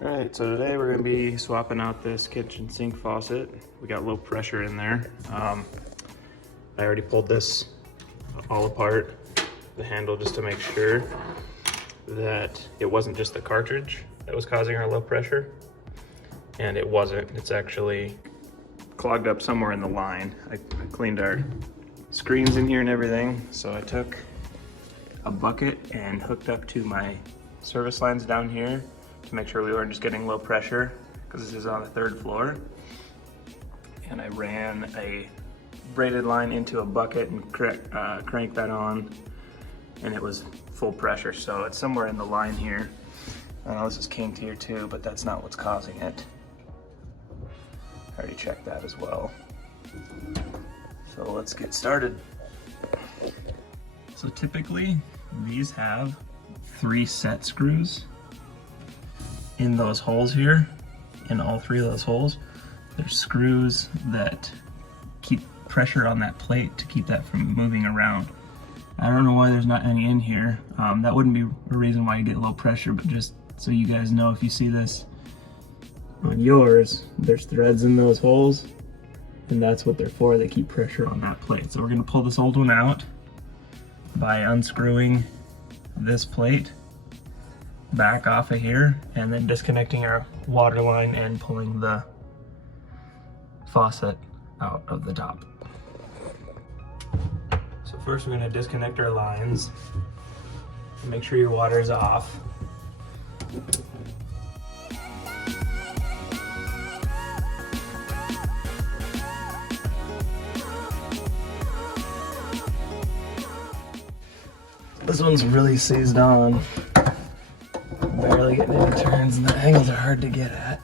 Alright, so today we're going to be swapping out this kitchen sink faucet. We got low pressure in there. I already pulled this all apart, the handle, just to make sure that it wasn't just the cartridge that was causing our low pressure. And it wasn't. It's actually clogged up somewhere in the line. I cleaned our screens in here and everything, so I took a bucket and hooked up to my service lines down here to make sure we weren't just getting low pressure, because this is on the 3rd floor. And I ran a braided line into a bucket and cranked that on, and it was full pressure. So it's somewhere in the line here. I know this is kinked here too, but that's not what's causing it. I already checked that as well. So let's get started. So typically these have 3 set screws in those holes here. In all 3 of those holes, there's screws that keep pressure on that plate to keep that from moving around. I don't know why there's not any in here. That wouldn't be a reason why you get low pressure, but just so you guys know, if you see this on yours, there's threads in those holes, and that's what they're for. They keep pressure on that plate. So we're gonna pull this old one out by unscrewing this plate back off of here, and then disconnecting our water line and pulling the faucet out of the top. So first we're going to disconnect our lines and make sure your water is off. This one's really seized on. Barely getting any turns, and the angles are hard to get at.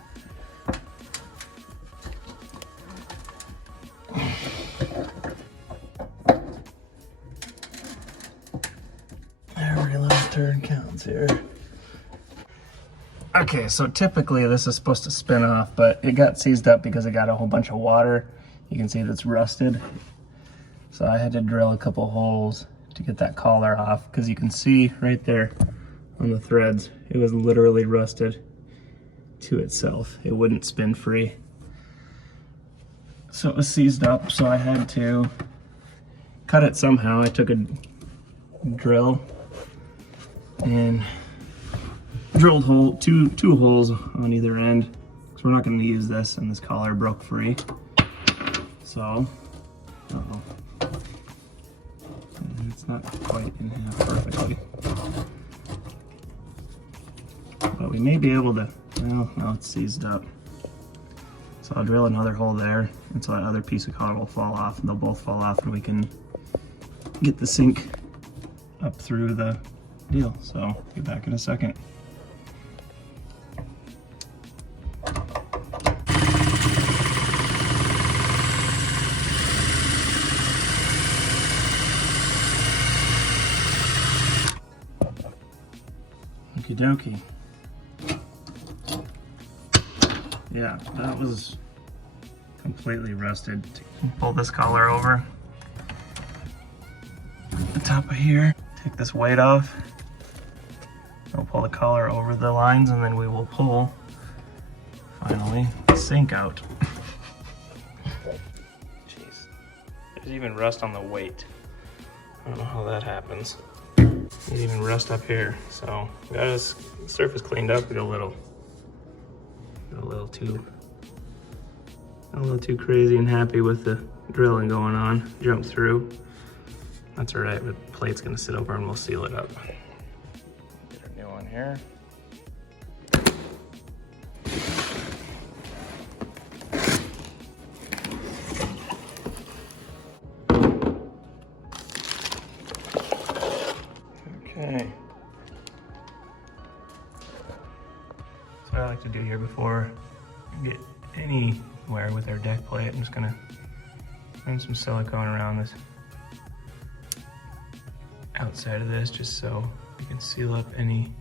Every little turn counts here. Okay, so typically this is supposed to spin off, but it got seized up because it got a whole bunch of water. You can see that's rusted. So I had to drill a couple holes to get that collar off, because you can see right there on the threads, it was literally rusted to itself. It wouldn't spin free. So it was seized up, so I had to cut it somehow. I took a drill and drilled two holes on either end, because we're not going to use this, and this collar broke free. So, it's not quite in half perfectly. But we may be able to, well, now it's seized up. So I'll drill another hole there, and so that other piece of collar will fall off, and they'll both fall off, and we can get the sink up through the deal. So I'll be back in a second. Okie dokie. Yeah, that was completely rusted. Pull this collar over the top of here. Take this weight off. We'll pull the collar over the lines, and then we will pull, finally, the sink out. Jeez. There's even rust on the weight. I don't know how that happens. There's even rust up here. So we got this surface cleaned up. We got a little too crazy and happy with the drilling going on. Jump through. That's all right. The plate's gonna sit over and we'll seal it up. Get a new one here. Okay. So what I like to do here before I get anywhere with our deck plate, I'm just gonna run some silicone around this outside of this, just so we can seal up any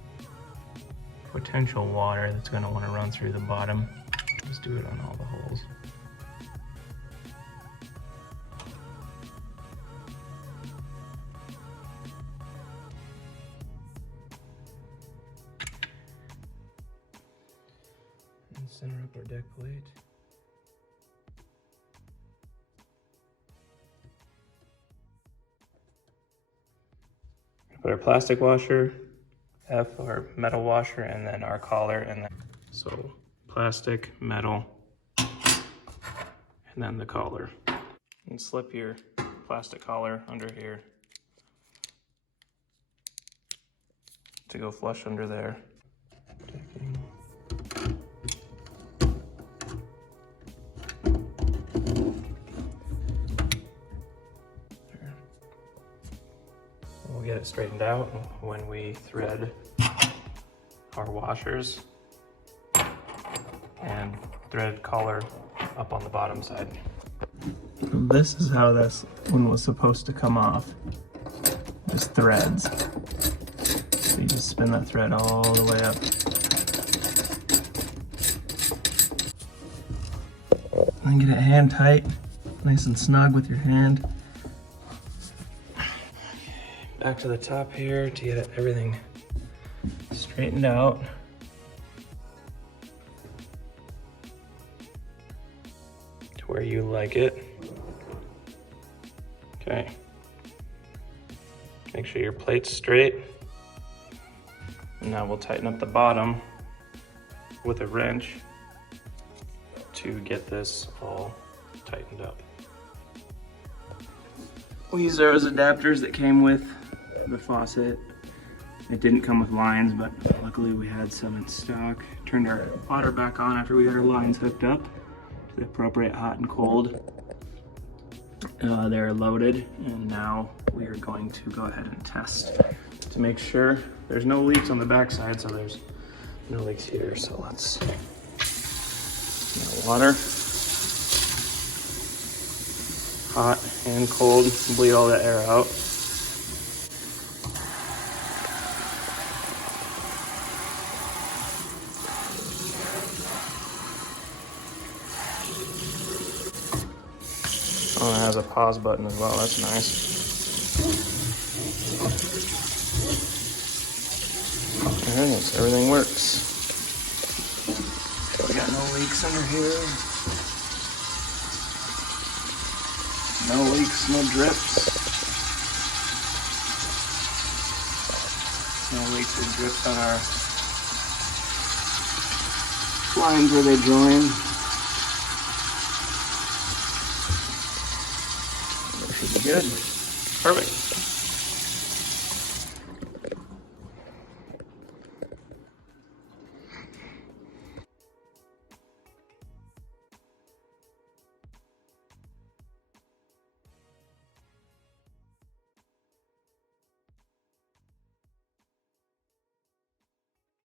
potential water that's gonna wanna run through the bottom. Just do it on all the holes. our deck plate. Put our plastic washer, F our metal washer, and then our collar, and then so plastic, metal, and then the collar. And slip your plastic collar under here to go flush under there. We'll get it straightened out when we thread our washers and thread collar up on the bottom side. This is how this one was supposed to come off. Just threads. So you just spin that thread all the way up. And then get it hand tight, nice and snug with your hand. Back to the top here to get everything straightened out. To where you like it. Okay. Make sure your plate's straight. And now we'll tighten up the bottom with a wrench to get this all tightened up. These are those adapters that came with the faucet. It didn't come with lines, but luckily we had some in stock. Turned our water back on after we got our lines hooked up to the appropriate hot and cold. They're loaded, and now we are going to go ahead and test to make sure there's no leaks on the backside, so there's no leaks here. So let's water, hot and cold, bleed all that air out. Oh, it has a pause button as well, that's nice. Alright, everything works. We got no leaks under here. No leaks, no drips. No leaks or drips on our lines where they join. Should be good. Perfect.